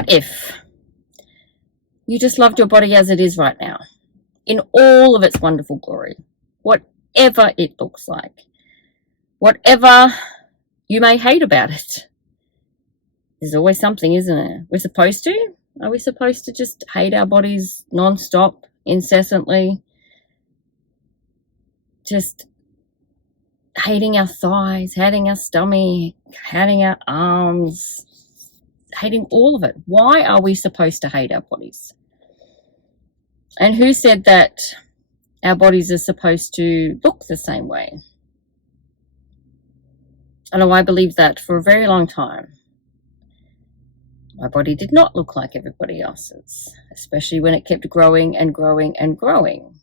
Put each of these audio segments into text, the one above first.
What if you just loved your body as it is right now, in all of its wonderful glory, whatever it looks like, whatever you may hate about it? There's always something, isn't it? We're supposed to. Are we supposed to just hate our bodies non-stop, incessantly? Just hating our thighs, hating our stomach, hating our arms, hating all of it. Why are we supposed to hate our bodies? And who said that our bodies are supposed to look the same way? I know I believed that for a very long time. My body did not look like everybody else's, especially when it kept growing and growing and growing.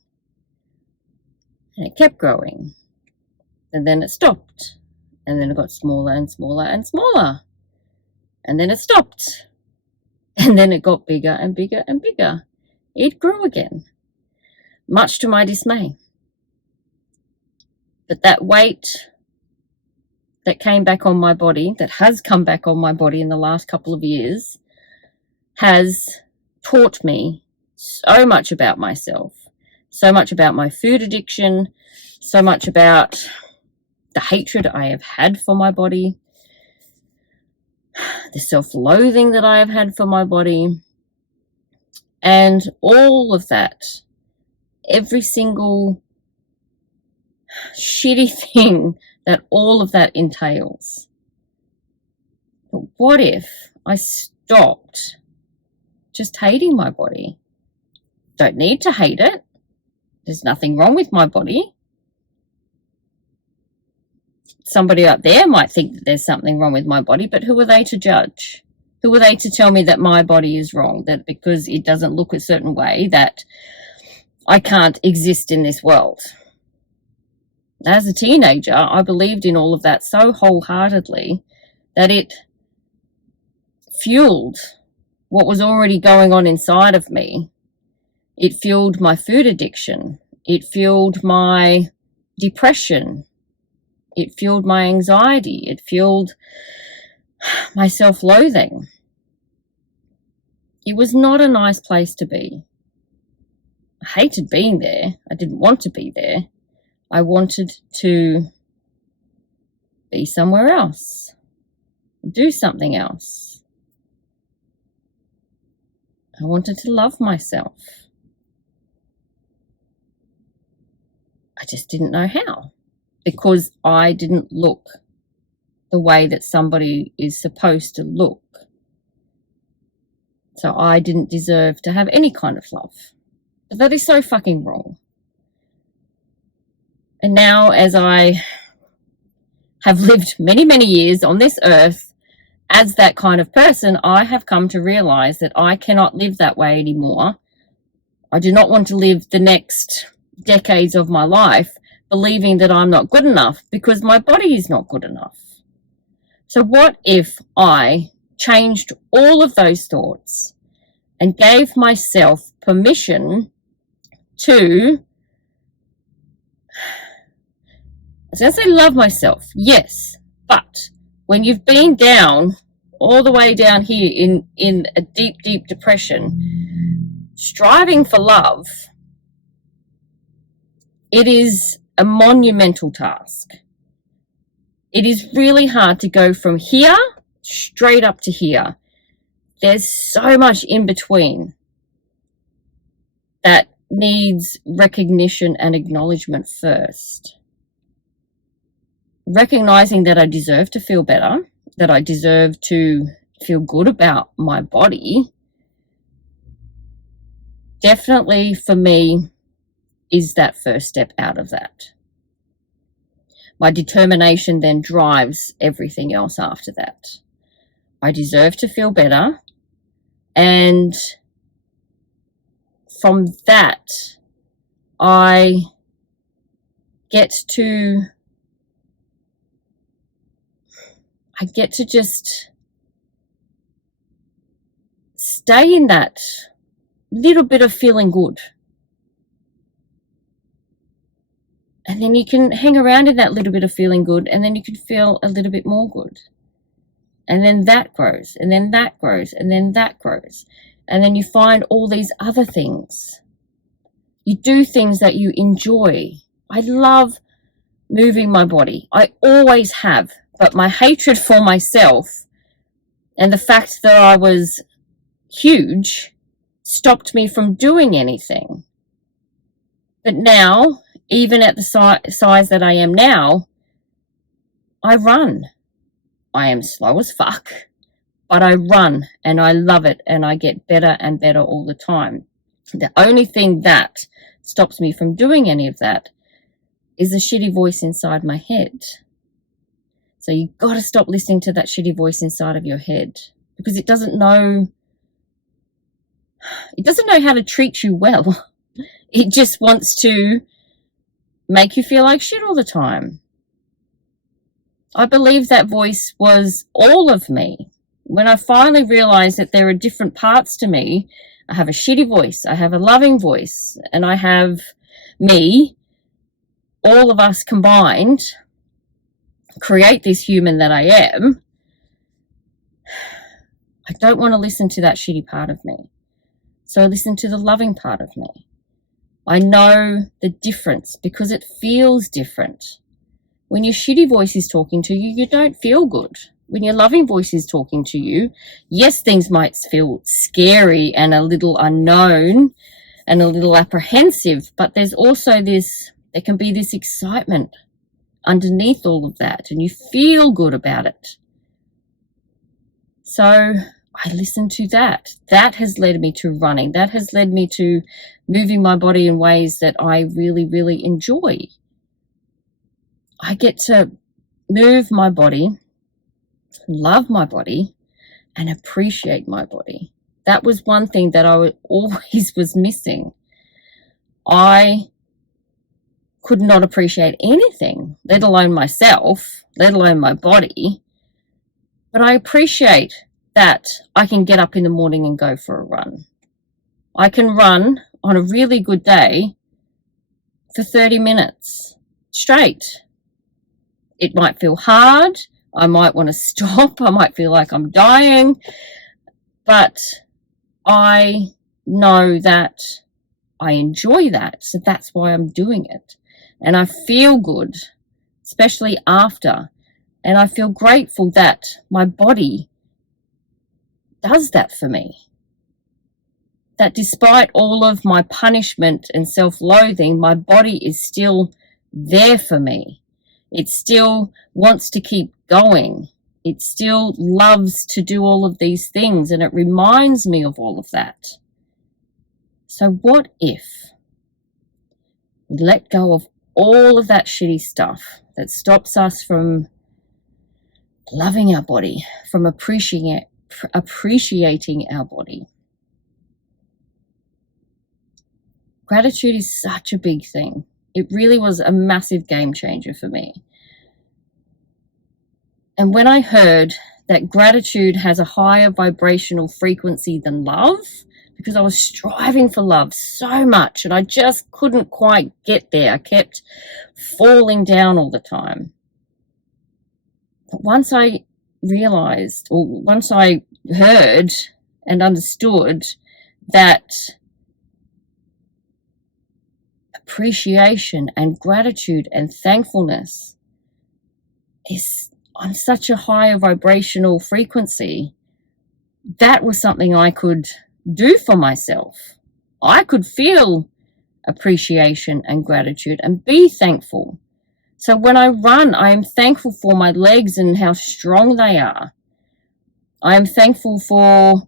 And it kept growing. And then it stopped. And then it got smaller and smaller and smaller. And then it stopped. And then it got bigger and bigger and bigger. It grew again, much to my dismay. But that weight that came back on my body, that has come back on my body in the last couple of years, has taught me so much about myself, so much about my food addiction, so much about the hatred I have had for my body, the self-loathing that I have had for my body, and all of that, every single shitty thing that all of that entails. But what if I stopped just hating my body? Don't need to hate it. There's nothing wrong with my body. Somebody out there might think that there's something wrong with my body, but who are they to judge? Who are they to tell me that my body is wrong, that because it doesn't look a certain way, that I can't exist in this world? As a teenager, I believed in all of that so wholeheartedly that it fueled what was already going on inside of me. It fueled my food addiction. It fueled my depression. It fueled my anxiety. It fueled my self-loathing. It was not a nice place to be. I hated being there. I didn't want to be there. I wanted to be somewhere else, do something else. I wanted to love myself. I just didn't know how, because I didn't look the way that somebody is supposed to look. So I didn't deserve to have any kind of love. But that is so fucking wrong. And now, as I have lived many, many years on this earth as that kind of person, I have come to realize that I cannot live that way anymore. I do not want to live the next decades of my life believing that I'm not good enough because my body is not good enough. So what if I changed all of those thoughts and gave myself permission to, I was going to say love myself, yes, but when you've been down, all the way down here in a deep, deep depression, striving for love, it is a monumental task. It is really hard to go from here straight up to here. There's so much in between that needs recognition and acknowledgement first. Recognizing that I deserve to feel better, that I deserve to feel good about my body, definitely for me is that first step out of that. My determination then drives everything else after that. I deserve to feel better, and from that I get to just stay in that little bit of feeling good. And then you can hang around in that little bit of feeling good, and then you can feel a little bit more good. And then that grows, and then that grows, and then that grows. And then you find all these other things. You do things that you enjoy. I love moving my body. I always have. But my hatred for myself and the fact that I was huge stopped me from doing anything. But now, even at the size that I am now, I run. I am slow as fuck, but I run and I love it and I get better and better all the time. The only thing that stops me from doing any of that is the shitty voice inside my head. So you got to stop listening to that shitty voice inside of your head, because it doesn't know how to treat you well. It just wants to make you feel like shit all the time. I believe that voice was all of me. When I finally realized that there are different parts to me, I have a shitty voice, I have a loving voice, and I have me, all of us combined, create this human that I am. I don't want to listen to that shitty part of me. So I listen to the loving part of me. I know the difference because it feels different. When your shitty voice is talking to you, you don't feel good. When your loving voice is talking to you, yes, things might feel scary and a little unknown and a little apprehensive, but there's also there can be this excitement underneath all of that, and you feel good about it. So I listen to that. That has led me to running. That has led me to moving my body in ways that I really, really enjoy. I get to move my body, love my body, and appreciate my body. That was one thing that I always was missing. I could not appreciate anything, let alone myself, let alone my body. But I appreciate that I can get up in the morning and go for a run. I can run on a really good day for 30 minutes straight. It might feel hard. I might want to stop. I might feel like I'm dying. But I know that I enjoy that. So that's why I'm doing it. And I feel good, especially after. And I feel grateful that my body does that for me. That despite all of my punishment and self-loathing, my body is still there for me. It still wants to keep going. It still loves to do all of these things, and it reminds me of all of that. So what if we let go of all of that shitty stuff that stops us from loving our body, from appreciating our body? Gratitude is such a big thing. It really was a massive game changer for me. And when I heard that gratitude has a higher vibrational frequency than love, because I was striving for love so much and I just couldn't quite get there. I kept falling down all the time. But once I realized, or once I heard and understood that appreciation and gratitude and thankfulness is on such a higher vibrational frequency, that was something I could do for myself. I could feel appreciation and gratitude and be thankful. So when I run, I am thankful for my legs and how strong they are. I am thankful for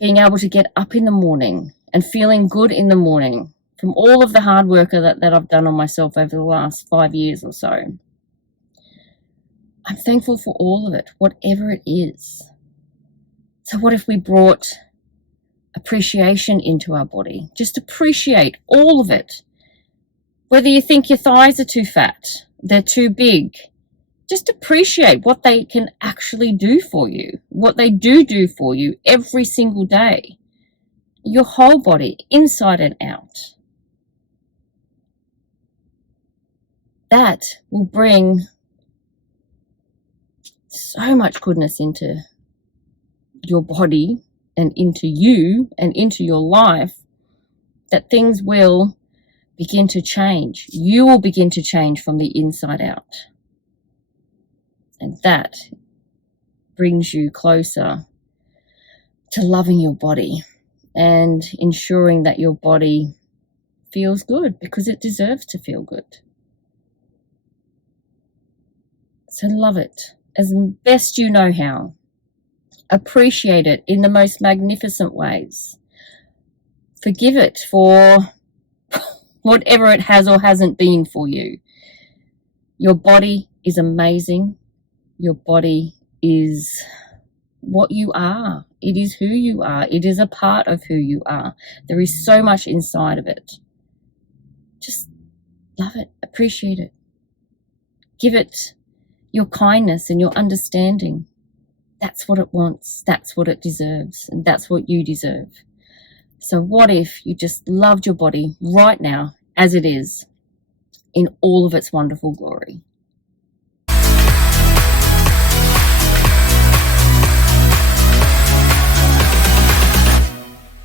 being able to get up in the morning and feeling good in the morning from all of the hard work that I've done on myself over the last 5 years or so. I'm thankful for all of it, whatever it is. So what if we brought appreciation into our body? Just appreciate all of it. Whether you think your thighs are too fat, they're too big, just appreciate what they can actually do for you, what they do for you every single day. Your whole body, inside and out. That will bring so much goodness into your body and into you and into your life that things will begin to change. You will begin to change from the inside out. And that brings you closer to loving your body and ensuring that your body feels good, because it deserves to feel good. So love it as best you know how. Appreciate it in the most magnificent ways. Forgive it for whatever it has or hasn't been for you. Your body is amazing. Your body is what you are. It is who you are. It is a part of who you are. There is so much inside of it. Just love it. Appreciate it. Give it your kindness and your understanding. That's what it wants. That's what it deserves. And that's what you deserve. So what if you just loved your body right now as it is in all of its wonderful glory?